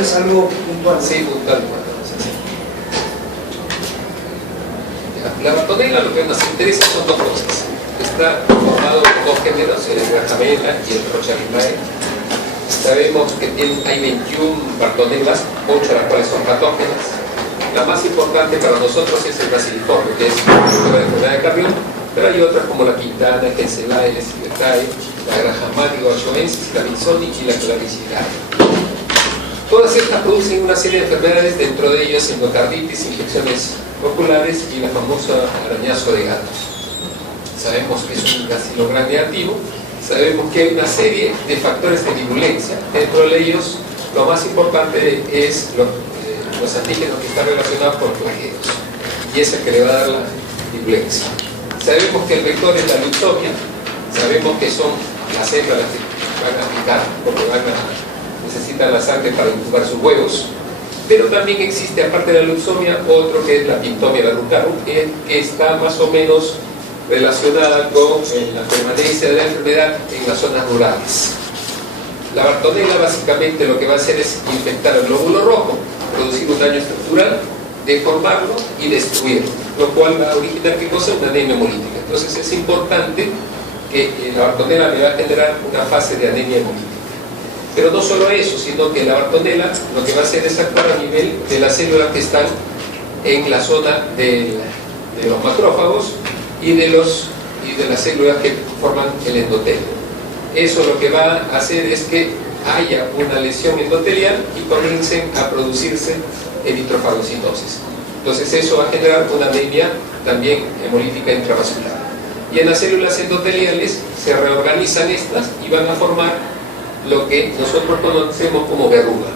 Es algo puntual. Sí, puntual. La bartonella, lo que nos interesa son dos cosas. Está formado por dos géneros, el grajamela y el Rocharimae. Sabemos que hay 21 bartonellas, 8 de las cuales son patógenas. La más importante para nosotros es el basiliforme, que es la enfermedad de Carrión, pero hay otras como la quintana, el Genselae, el Esquiletae, la Grahamatica orchoensis, la Wilsoni y la Claricidae. Todas estas producen una serie de enfermedades, dentro de ellas endocarditis, infecciones oculares y la famosa arañazo de gatos. Sabemos que es un carcinoma negativo, sabemos que hay una serie de factores de virulencia, dentro de ellos lo más importante es los antígenos que están relacionados con flagelos, y es el que le va a dar la virulencia. Sabemos que el vector es la leucemia, sabemos que son las hembras las que van a picar porque necesitan la sangre para incubar sus huevos, pero también existe, aparte de la leucemia, otro que es la pintomia verrucarum, que está más o menos relacionada con la permanencia de la enfermedad en las zonas rurales. La bartonella básicamente lo que va a hacer es infectar el glóbulo rojo, producir un daño estructural, deformarlo y destruirlo, lo cual va a originar ¿qué cosa? Una anemia hemolítica. Entonces es importante que la bartonella le va a generar una fase de anemia hemolítica. Pero no solo eso, sino que la bartonella lo que va a hacer es actuar a nivel de las células que están en la zona de los macrófagos y de las células que forman el endotelio. Eso lo que va a hacer es que haya una lesión endotelial y comiencen a producirse eritrofagocitosis. Entonces eso va a generar una anemia también hemolítica intravascular. Y en las células endoteliales se reorganizan estas y van a formar lo que nosotros conocemos como verruga.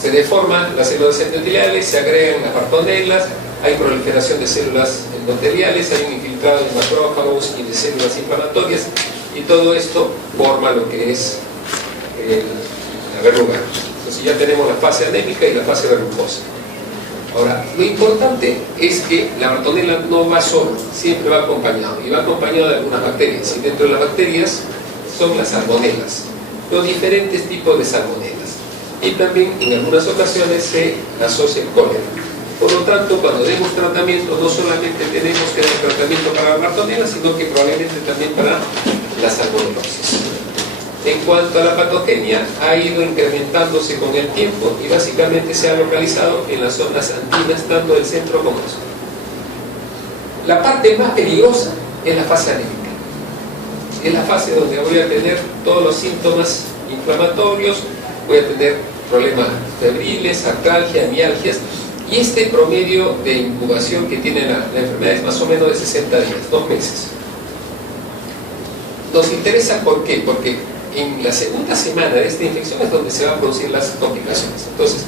Se deforman las células endoteliales, se agregan las bartonellas, hay proliferación de células endoteliales, hay un infiltrado de macrófagos y de células inflamatorias, y todo esto forma lo que es la verruga. Entonces ya tenemos la fase anémica y la fase verrucosa. Ahora, lo importante es que la bartonella no va solo, siempre va acompañado, y va acompañado de algunas bacterias, y dentro de las bacterias son las salmonelas, los diferentes tipos de salmonelas, y también en algunas ocasiones se asocia el cólera. Por lo tanto, cuando demos tratamiento, no solamente tenemos que dar tratamiento para la bartonella, sino que probablemente también para la salmonelosis. En cuanto a la patogenia, ha ido incrementándose con el tiempo y básicamente se ha localizado en las zonas andinas, tanto del centro como del sur. La parte más peligrosa es la fase anémica. Es la fase donde voy a tener todos los síntomas inflamatorios, voy a tener problemas febriles, artralgia, mialgias, y este promedio de incubación que tiene la enfermedad es más o menos de 60 días, 2 meses. Nos interesa, ¿por qué? Porque en la segunda semana de esta infección es donde se van a producir las complicaciones. Entonces,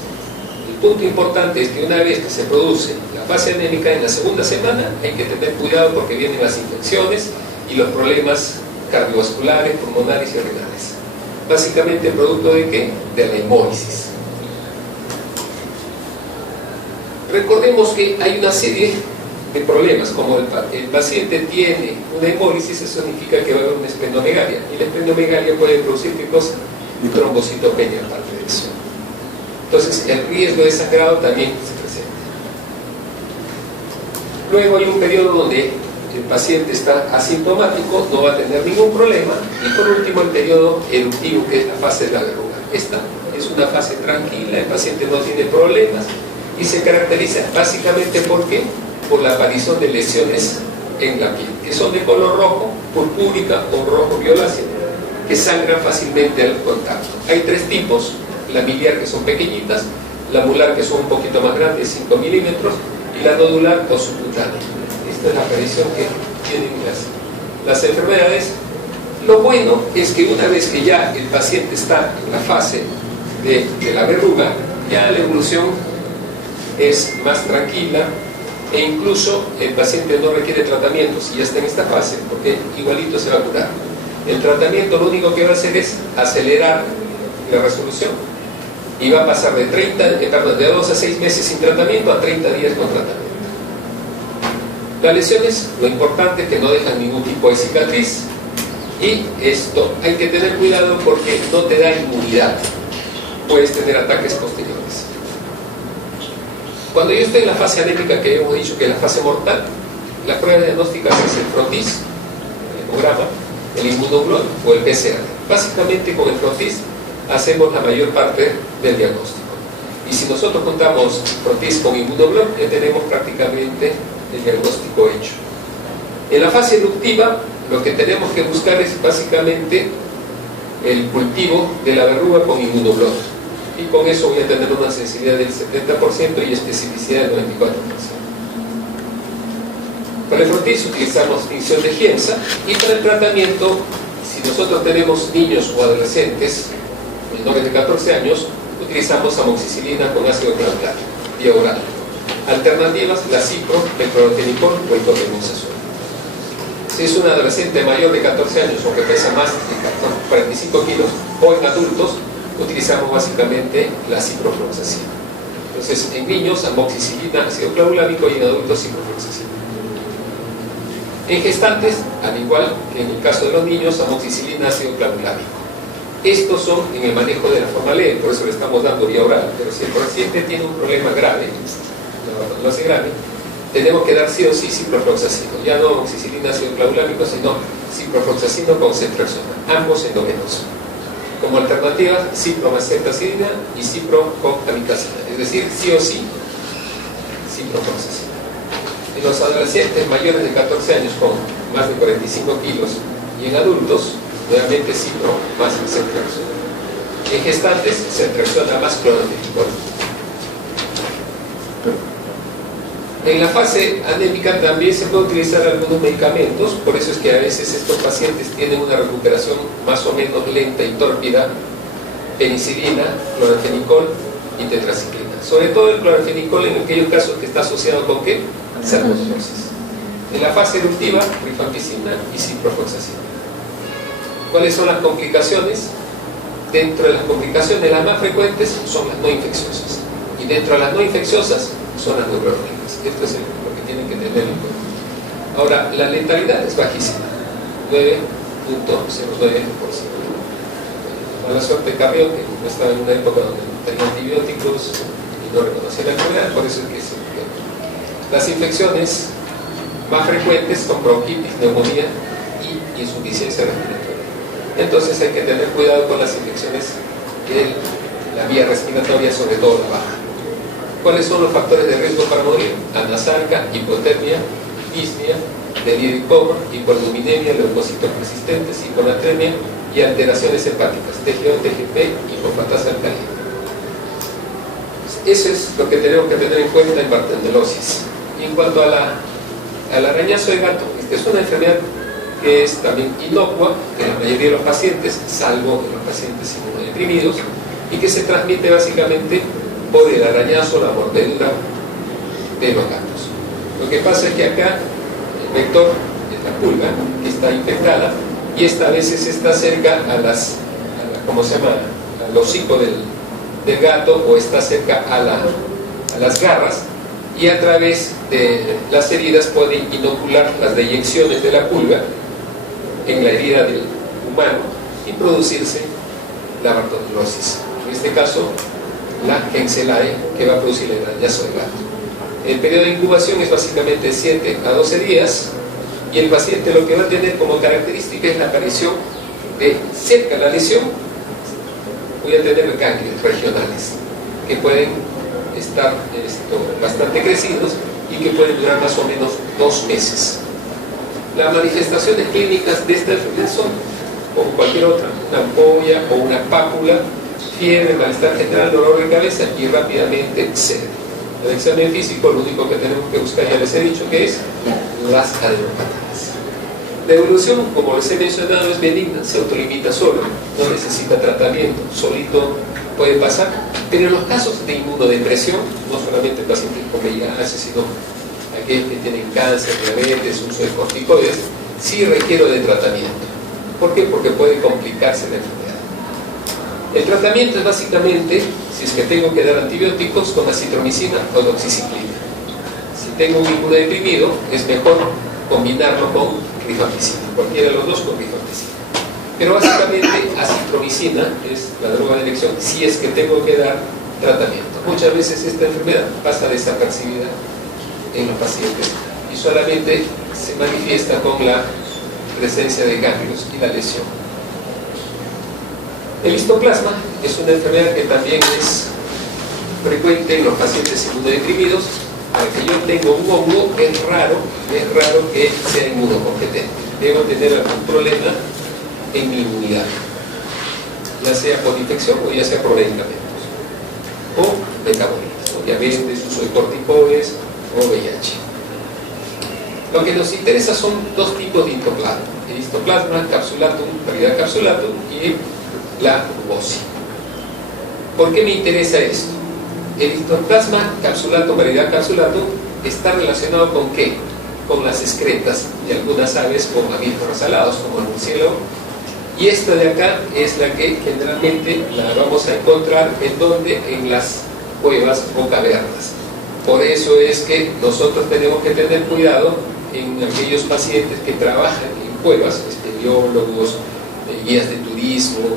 el punto importante es que una vez que se produce la fase anémica, en la segunda semana hay que tener cuidado porque vienen las infecciones y los problemas cardiovasculares, pulmonares y renales. Básicamente, ¿producto de qué? De la hemólisis. Recordemos que hay una serie de problemas, como el paciente tiene una hemólisis, eso significa que va a haber una esplenomegalia, y la esplenomegalia puede producir ¿qué cosa? Trombocitopenia aparte de eso. Entonces el riesgo de sangrado también se presenta. Luego hay un periodo donde el paciente está asintomático, no va a tener ningún problema, y por último el periodo eruptivo, que es la fase de la verruga. Esta es una fase tranquila, el paciente no tiene problemas y se caracteriza básicamente por ¿qué? Por la aparición de lesiones en la piel, que son de color rojo, purpúrica o rojo violáceo, que sangran fácilmente al contacto. Hay 3 tipos: la miliar, que son pequeñitas, la mular, que son un poquito más grandes, 5 milímetros, y la nodular o subcutánea. Esta es la aparición que tienen las enfermedades. Lo bueno es que una vez que ya el paciente está en la fase de la verruga, ya la evolución es más tranquila, e incluso el paciente no requiere tratamiento si ya está en esta fase, porque igualito se va a curar. El tratamiento lo único que va a hacer es acelerar la resolución, y va a pasar de 2 a 6 meses sin tratamiento a 30 días con tratamiento. Las lesiones, lo importante es que no dejan ningún tipo de cicatriz, y esto hay que tener cuidado porque no te da inmunidad. puedes tener ataques posteriores. Cuando yo estoy en la fase anémica, que hemos dicho que es la fase mortal, la prueba diagnóstica es el frotis, el hemograma, el inmunoglot o el PCR. Básicamente con el frotis hacemos la mayor parte del diagnóstico. Y si nosotros contamos frotis con inmunoglot, ya tenemos prácticamente el diagnóstico hecho. En la fase eruptiva, lo que tenemos que buscar es básicamente el cultivo de la verruga con inmunoglot. Y con eso voy a tener una sensibilidad del 70% y especificidad del 94%. Para el frotis utilizamos tinción de Giemsa, y para el tratamiento, si nosotros tenemos niños o adolescentes menores de 14 años, utilizamos amoxicilina con ácido clavulario, vía oral. Alternativas, la cipro, el clorfenicol o el clorfenazol. Si es un adolescente mayor de 14 años o que pesa más de 45 kilos, o en adultos, utilizamos básicamente la ciprofloxacina. Entonces, en niños, amoxicilina, ácido clavulámico, y en adultos, ciprofloxacina. En gestantes, al igual que en el caso de los niños, amoxicilina, ácido clavulámico. Estos son en el manejo de la forma leve, por eso le estamos dando vía oral. Pero si el paciente tiene un problema grave, lo hace grave, tenemos que dar sí o sí ciprofloxacino. Ya no amoxicilina, ácido clavulámico, sino ciprofloxacino con ceftriaxona, ambos endovenosos. Como alternativa, cipromacetacina y cipro con amicacina. Es decir, sí o sí, ciprofloxacina. En los adolescentes mayores de 14 años con más de 45 kilos y en adultos, nuevamente cipro más ceftriaxona. En gestantes, ceftriaxona más clorfenicol. En la fase anémica también se puede utilizar algunos medicamentos, por eso es que a veces estos pacientes tienen una recuperación más o menos lenta y tórpida: penicilina, clorfenicol y tetraciclina. Sobre todo el clorfenicol en aquellos casos que está asociado con ¿qué? Sarcoidosis. En la fase eruptiva, rifampicina y ciprofloxacina. ¿Cuáles son las complicaciones? Dentro de las complicaciones, las más frecuentes son las no infecciosas, y dentro de las no infecciosas son las neurológicas. Esto es lo que tienen que tener en cuenta. Ahora, la letalidad es bajísima, 9.09%. Mala suerte Carrión, que estaba en una época donde tenía antibióticos y no reconocía la enfermedad, por eso es que es. Las infecciones más frecuentes son bronquitis, neumonía y insuficiencia respiratoria. Entonces hay que tener cuidado con las infecciones de la vía respiratoria, sobre todo la baja. ¿Cuáles son los factores de riesgo para morir? Anasarca, hipotermia, disnea, delirio y coma, hiperluminemia, leucocitos persistentes, hiponatremia y alteraciones hepáticas, TGO, TGP y hipofosfatasa alcalina. Eso es lo que tenemos que tener en cuenta en bartondelosis. Y en cuanto al arañazo de gato, esta es una enfermedad que es también inocua en la mayoría de los pacientes, salvo en los pacientes inmunodeprimidos, y que se transmite básicamente por el arañazo, la mordedura de los gatos. Lo que pasa es que acá el vector es la pulga, que está infectada, y esta a veces está cerca ¿cómo se llama?, al hocico del gato, o está cerca a las garras, y a través de las heridas pueden inocular las deyecciones de la pulga en la herida del humano y producirse la bartondelosis. En este caso, la Henselae, que va a producir el arañazo de gato. El periodo de incubación es básicamente 7 a 12 días, y el paciente lo que va a tener como característica es la aparición de, cerca de la lesión, voy a tener ganglios regionales que pueden estar bastante crecidos y que pueden durar más o menos 2 meses. Las manifestaciones clínicas de esta enfermedad son como cualquier otra: una ampolla o una pápula, fiebre, malestar general, dolor de cabeza y rápidamente cede. En el examen físico lo único que tenemos que buscar, ya les he dicho, que es las adenopatías. La evolución, como les he mencionado, es benigna, se autolimita solo, no necesita tratamiento, solito puede pasar, pero en los casos de inmunodepresión, no solamente pacientes con VIH, sino aquellos que tienen cáncer, diabetes, uso de corticoides, sí requiero de tratamiento. ¿Por qué? Porque puede complicarse la enfermedad. El tratamiento es básicamente, si es que tengo que dar antibióticos, con acitromicina o doxiciclina. Si tengo un inmunodeprimido, es mejor combinarlo con rifampicina, cualquiera de los dos con rifampicina. Pero básicamente acitromicina es la droga de elección si es que tengo que dar tratamiento. Muchas veces esta enfermedad pasa desapercibida en los pacientes y solamente se manifiesta con la presencia de ganglios y la lesión. El histoplasma es una enfermedad que también es frecuente en los pacientes inmunodeprimidos. Para que yo tenga un hongo es raro que sea inmunocompetente. Debo tener algún problema en mi inmunidad, ya sea por infección o ya sea por medicamentos o metabolitos, diabetes, uso de corticoides o VIH. Lo que nos interesa son dos tipos de histoplasma: el histoplasma capsulatum, variedad capsulatum, y la rugosi. ¿Por qué me interesa esto? El histoplasma capsulatum, variedad capsulatum, está relacionado ¿con qué? Con las excretas de algunas aves con mamíferos salados, como el murciélago. Y esta de acá es la que generalmente la vamos a encontrar en las cuevas o cavernas. Por eso es que nosotros tenemos que tener cuidado en aquellos pacientes que trabajan en cuevas, biólogos, guías de turismo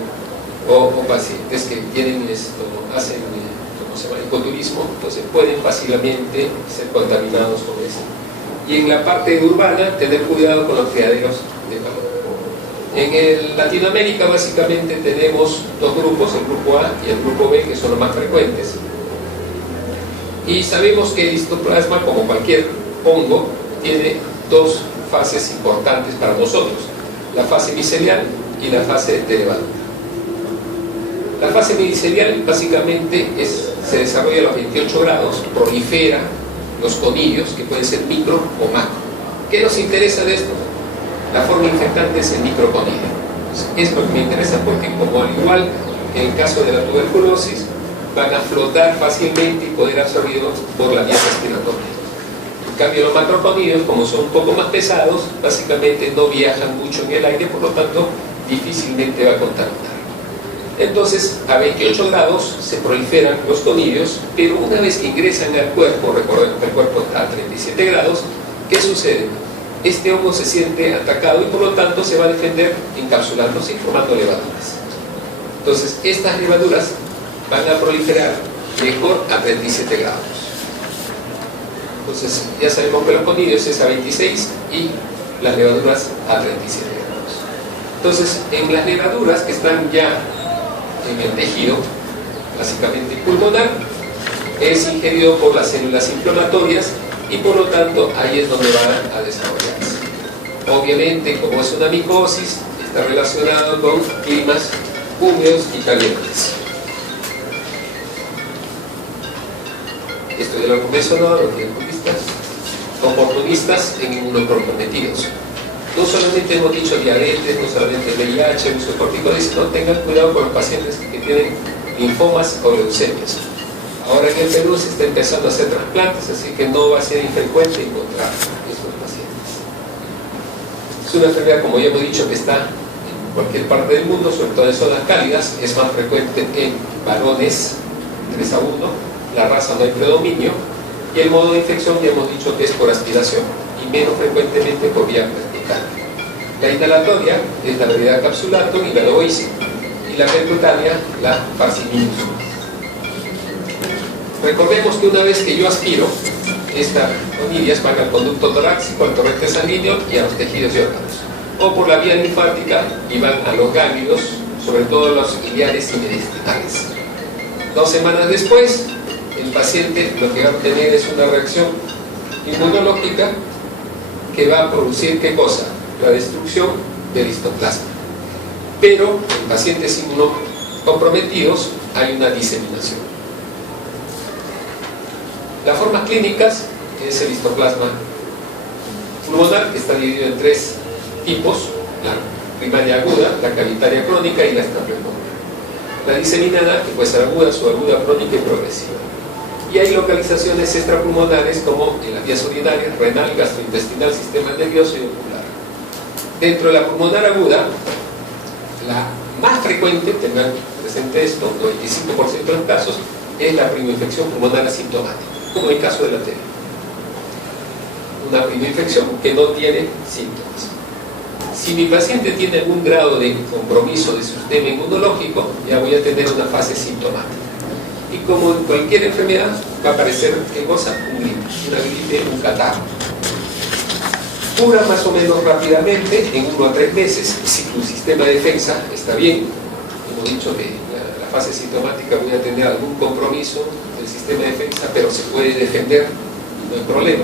o pacientes que tienen hacen ecoturismo, entonces pueden fácilmente ser contaminados con eso. Y en la parte urbana, tener cuidado con los criaderos de calor. En Latinoamérica básicamente tenemos dos grupos, el grupo A y el grupo B, que son los más frecuentes. Y sabemos que el histoplasma, como cualquier hongo, tiene dos fases importantes para nosotros: la fase micelial y la fase de levadura. La fase micelial básicamente se desarrolla a los 28 grados, prolifera los conillos, que pueden ser micro o macro. ¿Qué nos interesa de esto? La forma infectante es el microconilio. Es lo que me interesa, porque como al igual en el caso de la tuberculosis, van a flotar fácilmente y poder absorbidos por la vía respiratoria. En cambio, los macroconillos, como son un poco más pesados, básicamente no viajan mucho en el aire, por lo tanto difícilmente va a contaminar. Entonces, a 28 grados se proliferan los conillos, pero una vez que ingresan al cuerpo, recordemos que el cuerpo está a 37 grados, ¿qué sucede? Este hongo se siente atacado y por lo tanto se va a defender encapsulándose y formando levaduras. Entonces, estas levaduras van a proliferar mejor a 37 grados. Entonces, ya sabemos que los conillos es a 26 y las levaduras a 37 grados. Entonces, en las levaduras que están ya en el tejido, básicamente pulmonar, es ingerido por las células inflamatorias y por lo tanto ahí es donde van a desarrollarse. Obviamente, como es una micosis, está relacionado con climas húmedos y calientes. Esto ya lo mencionó, los oportunistas, oportunistas en inmunocomprometidos. No solamente hemos dicho diabetes, no solamente VIH, uso de corticoides, sino tengan cuidado con los pacientes que tienen linfomas o leucemias. Ahora en el Perú se está empezando a hacer trasplantes, así que no va a ser infrecuente encontrar estos pacientes. Es una enfermedad, como ya hemos dicho, que está en cualquier parte del mundo, sobre todo en zonas cálidas. Es más frecuente en varones, 3 a 1, la raza no hay predominio, y el modo de infección ya hemos dicho que es por aspiración y menos frecuentemente por vía vertical. La inhalatoria es la variedad capsulatum y la loici, y la percutánea la parsiminium. Recordemos que una vez que yo aspiro, estas conillas van al conducto torácico, al torrente sanguíneo y a los tejidos y órganos, o por la vía linfática y van a los ganglios, sobre todo los iliares y mediastinales. 2 semanas después, el paciente lo que va a obtener es una reacción inmunológica que va a producir ¿qué cosa? La destrucción del histoplasma. Pero en pacientes inmunocomprometidos hay una diseminación. Las formas clínicas es el histoplasma pulmonar, que está dividido en 3 tipos: la primaria aguda, la cavitaria crónica y la extrapulmonar. La diseminada, que puede ser aguda, subaguda, crónica y progresiva. Y hay localizaciones extrapulmonares como en las vías urinarias, renal, gastrointestinal, sistema nervioso y ocular. Dentro de la pulmonar aguda, la más frecuente, tengan presente esto, 95% de los casos, es la primoinfección pulmonar asintomática, como en el caso de la TB. Una primoinfección que no tiene síntomas. Si mi paciente tiene algún grado de compromiso de su sistema inmunológico, ya voy a tener una fase sintomática. Y como en cualquier enfermedad, va a aparecer, ¿qué cosa? Un gripe, una gripe, un catarro. Cura más o menos rápidamente, en 1 a 3 meses, si tu sistema de defensa está bien. Hemos dicho que la fase sintomática voy a tener algún compromiso del sistema de defensa, pero se puede defender, no hay problema.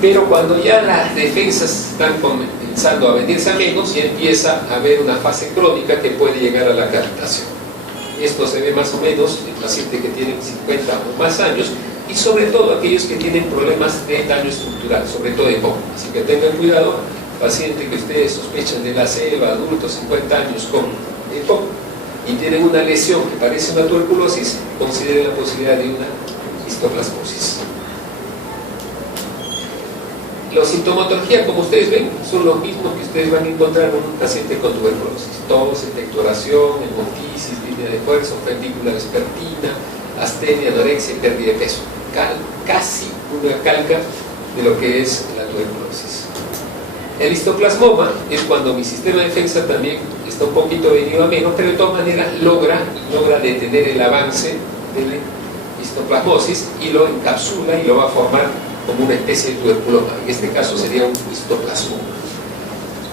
Pero cuando ya las defensas están comenzando a venirse a menos, ya empieza a haber una fase crónica que puede llegar a la cavitación. Esto se ve más o menos en pacientes que tienen 50 o más años, y sobre todo aquellos que tienen problemas de daño estructural, sobre todo EPOC. Así que tengan cuidado, paciente que ustedes sospechan de la selva, adultos 50 años con EPOC, y tienen una lesión que parece una tuberculosis, consideren la posibilidad de una histoplasmosis. La sintomatología, como ustedes ven, son los mismos que ustedes van a encontrar en un paciente con tuberculosis: tos, expectoración, hemotisis, línea de fuerza, febrícula vespertina, astenia, anorexia y pérdida de peso. Casi una calca de lo que es la tuberculosis. El histoplasmoma es cuando mi sistema de defensa también está un poquito venido a menos, pero de todas maneras logra detener el avance de la histoplasmosis y lo encapsula y lo va a formar como una especie de tuberculoma. En este caso sería un histoplasmoma.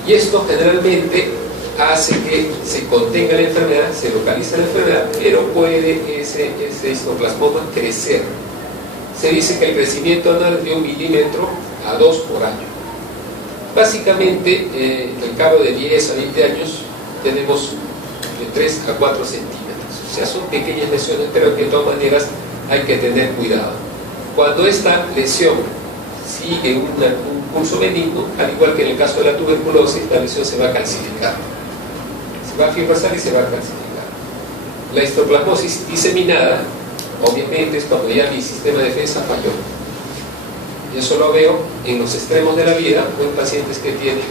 Y esto generalmente hace que se contenga la enfermedad, se localiza la enfermedad, pero puede ese histoplasmoma crecer. Se dice que el crecimiento anual es de 1 milímetro a 2 por año. Básicamente, al cabo de 10 a 20 años, tenemos de 3 a 4 centímetros. O sea, son pequeñas lesiones, pero que de todas maneras hay que tener cuidado. Cuando esta lesión sigue un curso benigno, al igual que en el caso de la tuberculosis, la lesión se va a calcificar. Se va a fibrosar y se va a calcificar. La histoplasmosis diseminada, obviamente, es cuando ya mi sistema de defensa falló. Y eso lo veo en los extremos de la vida o en pacientes que tienen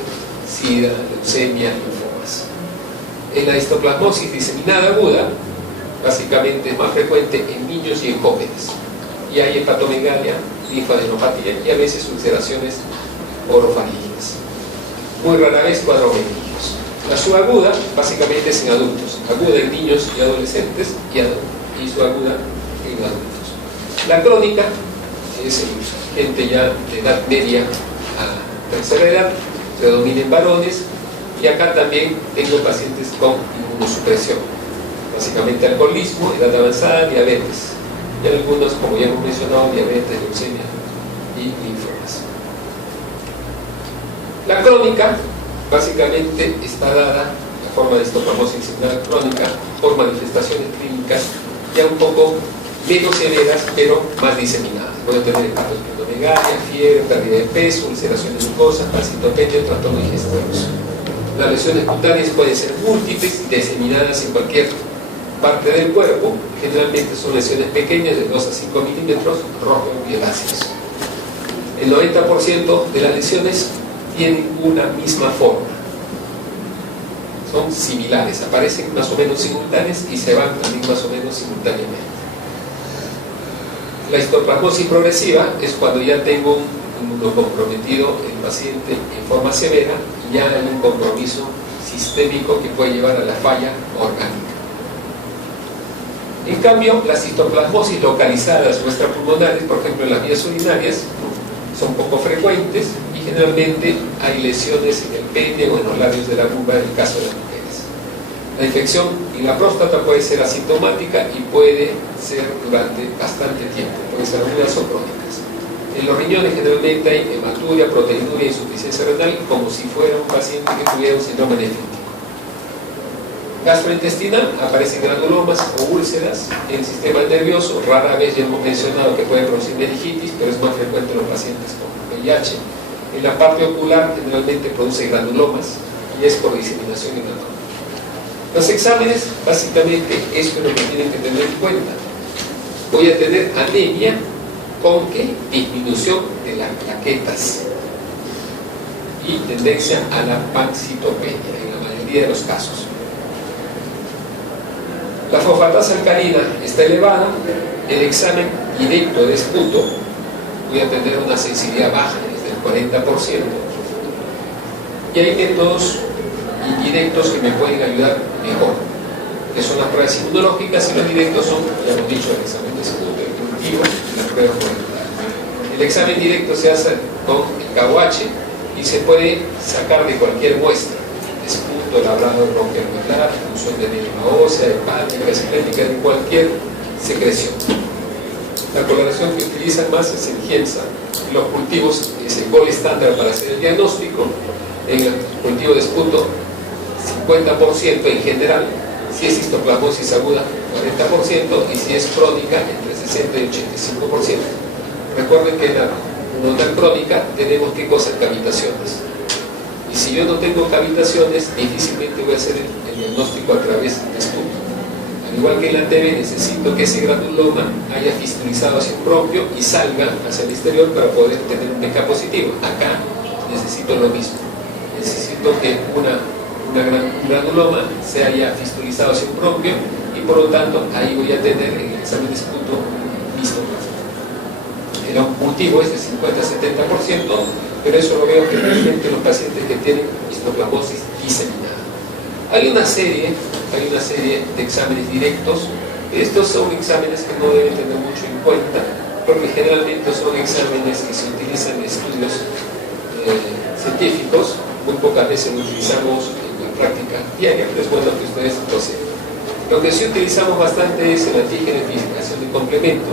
SIDA, leucemia, linfomas. En la histoplasmosis diseminada aguda, básicamente es más frecuente en niños y en jóvenes. Y hay hepatomegalia, linfadenopatía y a veces ulceraciones orofaríngicas. Muy rara vez cuadromegalia. La subaguda básicamente es en adultos, aguda en niños y adolescentes y subaguda en adultos. La crónica es en gente ya de edad media a tercera edad, predomina en varones, y acá también tengo pacientes con inmunosupresión, básicamente alcoholismo, edad avanzada, diabetes. Y algunos, como ya hemos mencionado, diabetes, leucemia y linfomas. La crónica básicamente está dada, la forma de histoplasmosis diseminada crónica, por manifestaciones clínicas ya un poco menos severas, pero más diseminadas. Puede tener hepatomegalia, fiebre, pérdida de peso, ulceraciones mucosas, calcitopenia, trastornos digestivos. Las lesiones cutáneas pueden ser múltiples y diseminadas en cualquier parte del cuerpo. Generalmente son lesiones pequeñas de 2 a 5 milímetros, rojos violáceos. El 90% de las lesiones tienen una misma forma, son similares, aparecen más o menos simultáneas y se van también más o menos simultáneamente. La histoplasmosis progresiva es cuando ya tengo un inmunocomprometido el paciente en forma severa y ya hay un compromiso sistémico que puede llevar a la falla orgánica. En cambio, las histoplasmosis localizadas o extrapulmonares, por ejemplo en las vías urinarias, son poco frecuentes y generalmente hay lesiones en el pene o en los labios de la vulva en el caso de las mujeres. La infección en la próstata puede ser asintomática y puede ser durante bastante tiempo, puede ser agudas o crónicas. En los riñones generalmente hay hematuria, proteinuria, insuficiencia renal, como si fuera un paciente que tuviera un síndrome nefrítico. Gastrointestinal, aparecen granulomas o úlceras. En el sistema nervioso, rara vez ya hemos mencionado que puede producir meningitis, pero es más frecuente en los pacientes con VIH. En la parte ocular, generalmente produce granulomas y es por diseminación en la zona. Los exámenes, básicamente, esto es lo que tienen que tener en cuenta. Voy a tener anemia con disminución de las plaquetas y tendencia a la pancitopenia en la mayoría de los casos. La fosfatasa alcalina está elevada, el examen directo de esputo, voy a tener una sensibilidad baja, desde el 40%. Y hay métodos indirectos que me pueden ayudar mejor, que son las pruebas inmunológicas, y los directos son, ya hemos dicho, el examen de esputo, el cultivo y la prueba molecular. El examen directo se hace con el KOH y se puede sacar de cualquier muestra: esputo, labrado, bronquial, función de enema ósea, hepática, esplénica, de cualquier secreción. La coloración que utilizan más es el GEMSA. Los cultivos es el gol estándar para hacer el diagnóstico. En el cultivo de esputo, 50% en general. Si es histoplasmosis aguda, 40%, y si es crónica, entre 60 y 85%. Recuerden que en la neumonal crónica tenemos ¿qué cosa? Cavitaciones. Y si yo no tengo cavitaciones, difícilmente voy a hacer el diagnóstico a través de esputo. Al igual que en la TB, necesito que ese granuloma haya fistulizado hacia un bronquio y salga hacia el exterior para poder tener un PK positivo. Acá necesito lo mismo. Necesito que un granuloma se haya fistulizado hacia un bronquio, y por lo tanto ahí voy a tener en el examen de esputo visto. El cultivo es de 50-70%, pero eso lo veo generalmente en los pacientes que tienen histoplasmosis diseminada. Hay una serie de exámenes directos. Estos son exámenes que no deben tener mucho en cuenta, porque generalmente son exámenes que se utilizan en estudios científicos. Muy pocas veces lo utilizamos en la práctica diaria, pero es bueno que ustedes lo sepan. Lo que sí utilizamos bastante es el antígeno de identificación de complemento,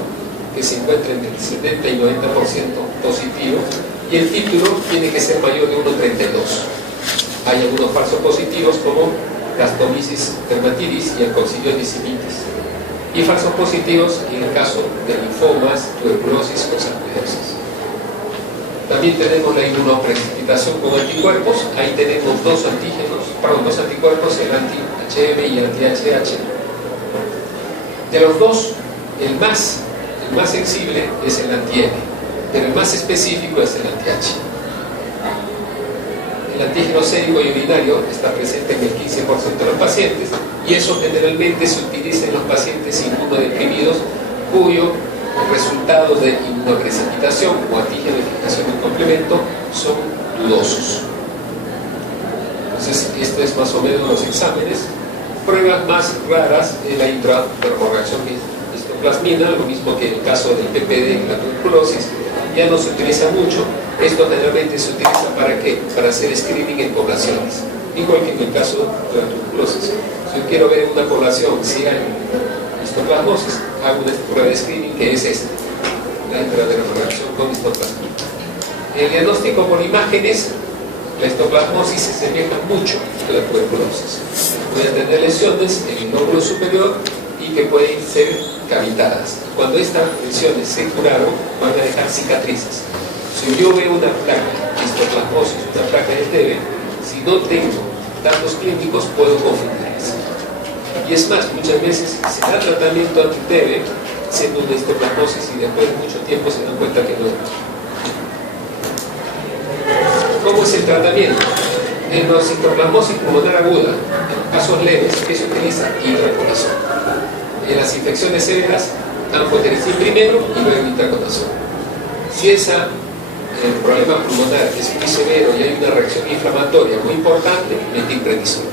que se encuentra entre el 70 y 90% positivo, y el título tiene que ser mayor de 1,32. Hay algunos falsos positivos como gastomisis dermatitis y alcocidiosis imitis, y falsos positivos en el caso de linfomas, tuberculosis o sarcoidosis. También tenemos la inmunoprecipitación con anticuerpos. Ahí tenemos dos anticuerpos, el anti-HM y el anti-HH. De los dos, el más sensible es el anti-M, pero el más específico es el anti-H. El antígeno sérico y urinario está presente en el 15% de los pacientes, y eso generalmente se utiliza en los pacientes inmunodeprimidos cuyo resultados de inmunoprecipitación o antígeno de identificación de complemento son dudosos. Entonces, esto es más o menos los exámenes. Pruebas más raras es la intradermoreacción histoplasmina, lo mismo que en el caso del PPD y la tuberculosis. Ya no se utiliza mucho. Esto generalmente se utiliza ¿para qué? Para hacer screening en poblaciones, igual que en el caso de la tuberculosis. Si yo quiero ver en una población si hay histoplasmosis, hago una prueba de screening que es esta, la intradermoreacción con histoplasma. El diagnóstico por imágenes, la histoplasmosis se asemeja mucho a la tuberculosis. Voy a tener lesiones en el lóbulo superior y que pueden ser cavitadas. Cuando estas lesiones se curaron, van a dejar cicatrices. Si yo veo una placa de histoplasmosis, una placa de TB, si no tengo datos clínicos, puedo confundirlas. Y es más, muchas veces se da tratamiento anti-TB siendo una histoplasmosis, y después de mucho tiempo se dan cuenta que no es. ¿Cómo es el tratamiento? En la histoplasmosis pulmonar aguda, en casos leves, ¿qué se utiliza? Intraconazol. En las infecciones severas, anfotericin primero y luego intraconazol. Si el problema pulmonar es muy severo y hay una reacción inflamatoria muy importante, metilprednisol.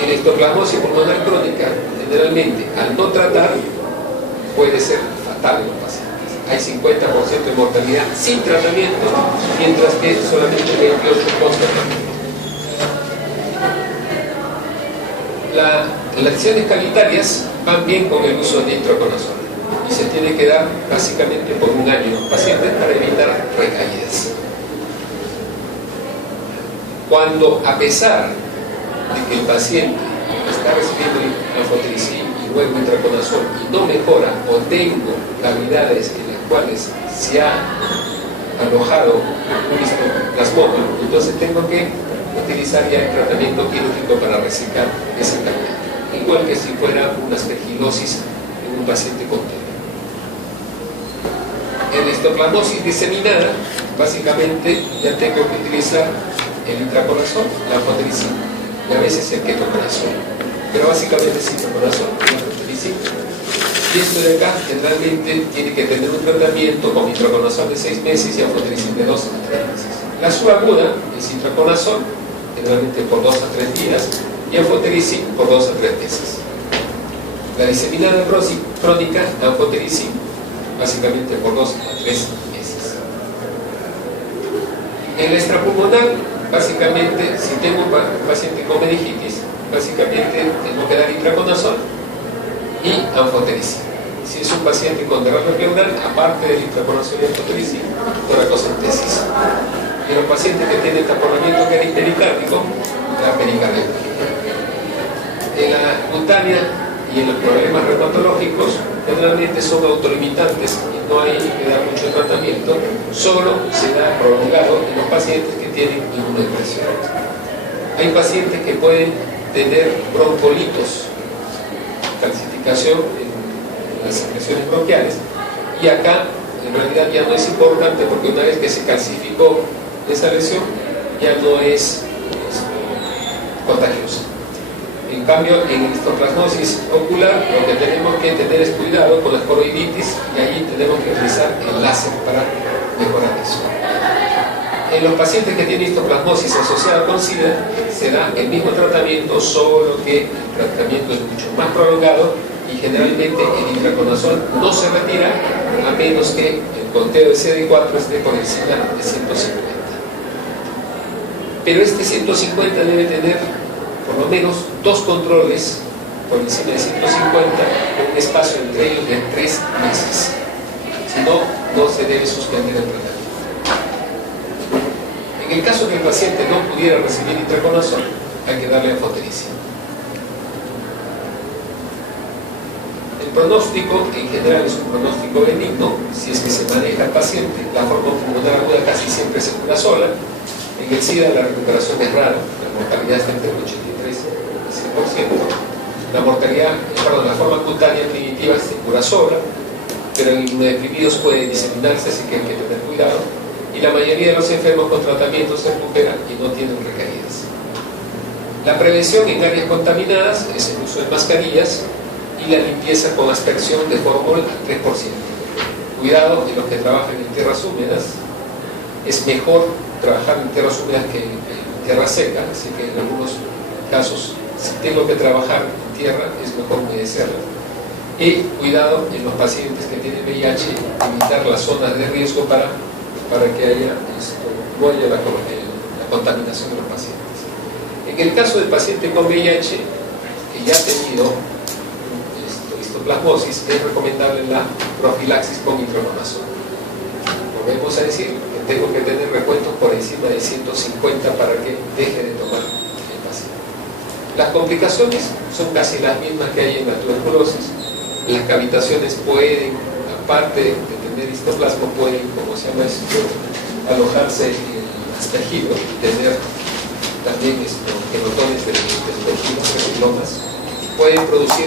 En la histoplasmosis pulmonar crónica, generalmente, al no tratar, puede ser fatal en los pacientes. Hay 50% de mortalidad sin tratamiento, mientras que solamente 28% con tratamiento. Las lesiones cavitarias van bien con el uso de intraconazol, y se tiene que dar básicamente por un año en los pacientes para evitar recaídas. Cuando, a pesar de que el paciente está recibiendo anfotericin y luego intraconazol y no mejora, o tengo cavidades en las cuales se ha alojado un histoplasmoma, entonces tengo que utilizar ya el tratamiento quirúrgico para resecar esa cavidad, igual que si fuera una aspergilosis en un paciente con TB. En la histoplasmosis diseminada, básicamente ya tengo que utilizar el intraconazol, la anfotericin, y a veces el ketoconazol, pero básicamente es intraconazol, la anfotericin. Y esto de acá generalmente tiene que tener un tratamiento con intraconazol de 6 meses y anfotericin de 2 a 3 meses. La subaguda es itraconazol, generalmente por 2 a 3 días, y anfotericin por 2 a 3 meses. La diseminada crónica, anfotericin, básicamente por 2 a 3 meses. En la extrapulmonar, básicamente, si tengo un paciente con meningitis, básicamente tengo que dar itraconazol y anfotericin. Si es un paciente con derrame pleural, aparte del itraconazol y anfotericin, toracocentesis. Y los pacientes que tienen taponamiento pericárdico, la pericarditis. En la cutánea y en los problemas reumatológicos, generalmente son autolimitantes y no hay que dar mucho tratamiento, solo se da prolongado en los pacientes que tienen inmunodepresión. Hay pacientes que pueden tener broncolitos, calcificación en las secreciones bronquiales, y acá en realidad ya no es importante porque una vez que se calcificó esa lesión ya no es contagiosa. En cambio, en histoplasmosis ocular lo que tenemos que tener es cuidado con la choroiditis, y allí tenemos que utilizar el láser para mejorar eso. En los pacientes que tienen histoplasmosis asociada con SIDA se da el mismo tratamiento, solo que el tratamiento es mucho más prolongado y generalmente el itraconazol no se retira a menos que el conteo de CD4 esté por encima de 150. Pero este 150 debe tener por lo menos 2 controles por encima de 150 con un espacio entre ellos de 3 meses. Si no, no se debe suspender el tratamiento. En el caso que el paciente no pudiera recibir itraconazol, hay que darle anfotericin. El pronóstico en general es un pronóstico benigno si es que se maneja al paciente. La forma pulmonar aguda casi siempre se cura sola. En el SIDA la recuperación es rara, la mortalidad está entre el 83 y el 100%. La forma cutánea primitiva se cura sola, pero en inmunodeprimidos puede diseminarse, así que hay que tener cuidado. Y la mayoría de los enfermos con tratamiento se recuperan y no tienen recaídas. La prevención en áreas contaminadas es el uso de mascarillas y la limpieza con aspersión de formol al 3%. Cuidado en los que trabajan en tierras húmedas. Es mejor trabajar en tierras húmedas que en tierra seca, así que en algunos casos, si tengo que trabajar en tierra, es mejor humedecerla. Y cuidado en los pacientes que tienen VIH, evitar las zonas de riesgo para que haya no haya la contaminación de los pacientes. En el caso del paciente con VIH que ya ha tenido histoplasmosis, es recomendable la profilaxis con itraconazol. Volvemos a decir que tengo que tener recuentos por encima de 150 para que deje de tomar el paciente. Las complicaciones son casi las mismas que hay en la tuberculosis. Las cavitaciones pueden, aparte de tener histoplasma, pueden, como se llama esto, alojarse en las tejidos, tener también genotones del tejido, retilomas, pueden producir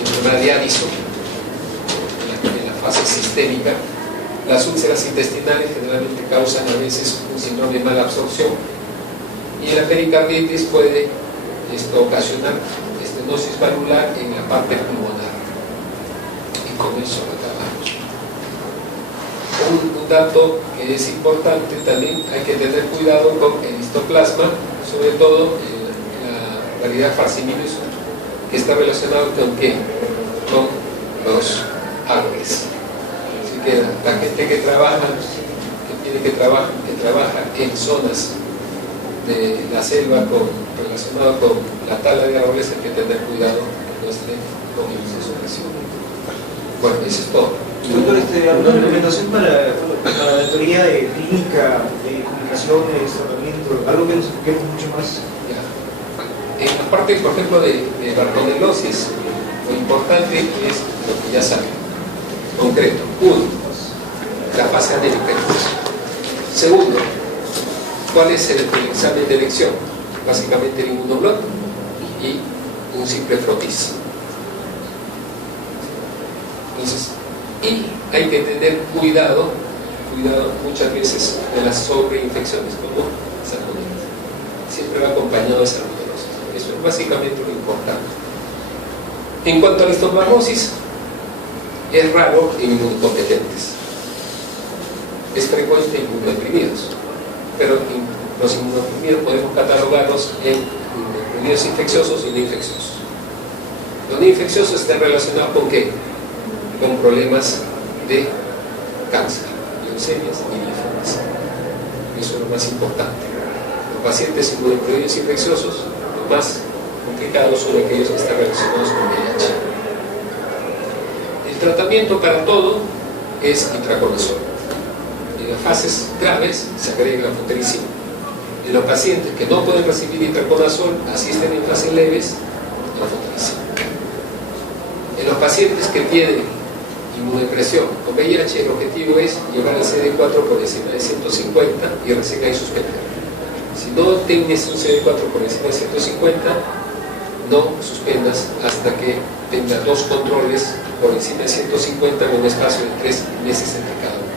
enfermedad de Addison en la fase sistémica. Las úlceras intestinales generalmente causan a veces un síndrome de mala absorción, y la pericarditis puede ocasionar estenosis valvular en la parte pulmonar. Y con eso acabamos. Un dato que es importante también, hay que tener cuidado con el histoplasma, sobre todo la variedad Farciminius, que está relacionado con ¿qué? Con los árboles. Así que la gente que trabaja en zonas de la selva relacionado con la tala de árboles, hay que tener cuidado que no esté con inmunosupresión. Bueno, eso es todo. Doctor, ¿alguna recomendación para la teoría clínica, de comunicaciones, tratamiento, algo que nos expliquemos mucho más? Ya. En la parte, por ejemplo, de bartonellosis, lo importante es lo que ya saben. Concreto. 1. La fase anémica. Segundo, ¿cuál es el examen de elección? Básicamente el inmunoblot y un simple frotis. Entonces, y hay que tener cuidado muchas veces de las sobreinfecciones como salmonela. Siempre va acompañado de salmonelosis. Eso es básicamente lo importante. En cuanto a la histoplasmosis, es raro en inmunocompetentes. Es frecuente en inmunodeprimidos. pero los inmunodeprimidos podemos catalogarlos en inmunodeprimidos infecciosos y no infecciosos. Los no infecciosos están relacionados con ¿qué? Con problemas de cáncer, leucemias y linfomas. Eso es lo más importante. Los pacientes inmunodeprimidos infecciosos, los más complicados son aquellos que están relacionados con VIH. El tratamiento para todo es intraconazol. En las fases graves se agrega la fotericina. En los pacientes que no pueden recibir intraconazol, asisten en fases leves, la fotericina. En los pacientes que tienen inmunodepresión con VIH, el objetivo es llevar el CD4 por encima de 150 y recién ahí suspender. Si no tienes un CD4 por encima de 150, no suspendas hasta que tenga 2 controles por encima de 150 en un espacio de 3 meses entre cada uno.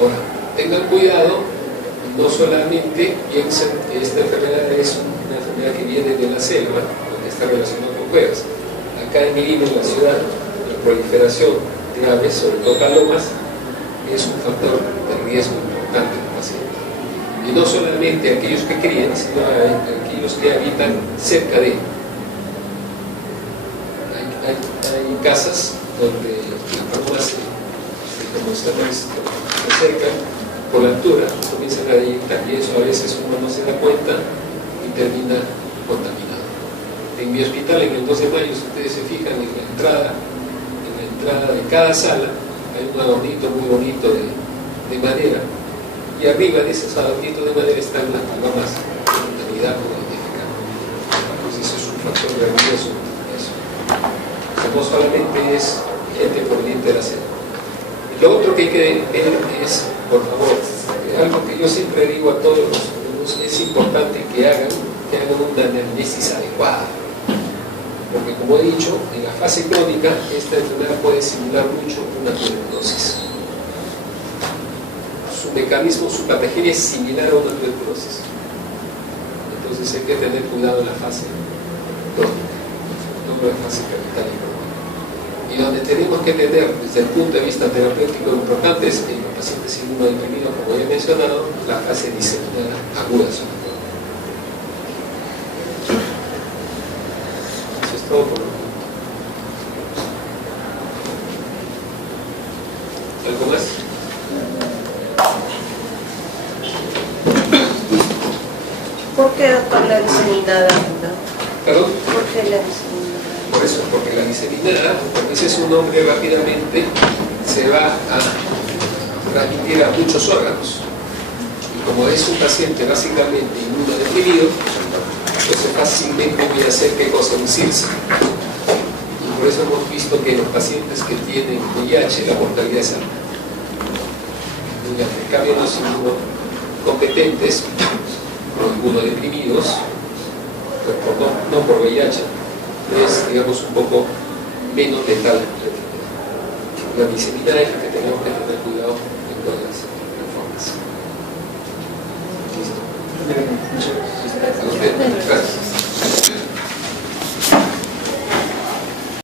Ahora, tengan cuidado, no solamente piensen que esta enfermedad es una enfermedad que viene de la selva, que está relacionada con cuevas. Acá en Lima, en la ciudad, la proliferación de aves, sobre todo palomas, es un factor de riesgo importante para el paciente. Y no solamente aquellos que crían, sino aquellos que habitan cerca de. Hay casas donde las palomas se acercan por la altura, comienzan a inyectar, y eso a veces uno no se da cuenta y termina contaminado. En mi hospital, en el 2 de mayo, si ustedes se fijan, en la entrada de cada sala hay un adornito muy bonito de madera, y arriba de esos adornitos de madera están las palomas de contaminidad o identificadas. Entonces eso es un factor de riesgo. No solamente es gente proveniente de la selva. Lo otro que hay que ver es, por favor, algo que yo siempre digo a todos los alumnos, es importante que hagan una anamnesis adecuada. Porque como he dicho, en la fase crónica esta enfermedad puede simular mucho una tuberculosis. Su mecanismo, su patogenia es similar a una tuberculosis. Entonces hay que tener cuidado en la fase crónica, no en la fase capital. Y donde tenemos que tener, desde el punto de vista terapéutico, lo importante es en los pacientes inmunodeprimidos, como ya he mencionado, la fase diseminada aguda sobre todo. Eso es todo por hoy. ¿Algo más? ¿Por qué, doctor, la diseminada aguda? ¿Perdón? ¿Por qué la diseminada? Por eso, porque la diseminada, porque ese es un nombre, rápidamente se va a transmitir a muchos órganos. Y como es un paciente básicamente inmunodeprimido, entonces fácilmente voy a hacer ¿qué cosa? Un CIRS. Y por eso hemos visto que los pacientes que tienen VIH, la mortalidad es alta. En cambio, los inmunocompetentes, los inmunodeprimidos, no por VIH, es, digamos, un poco menos letal. La diseminada es la que tenemos que tener cuidado en todas las formas. ¿Listo? A usted.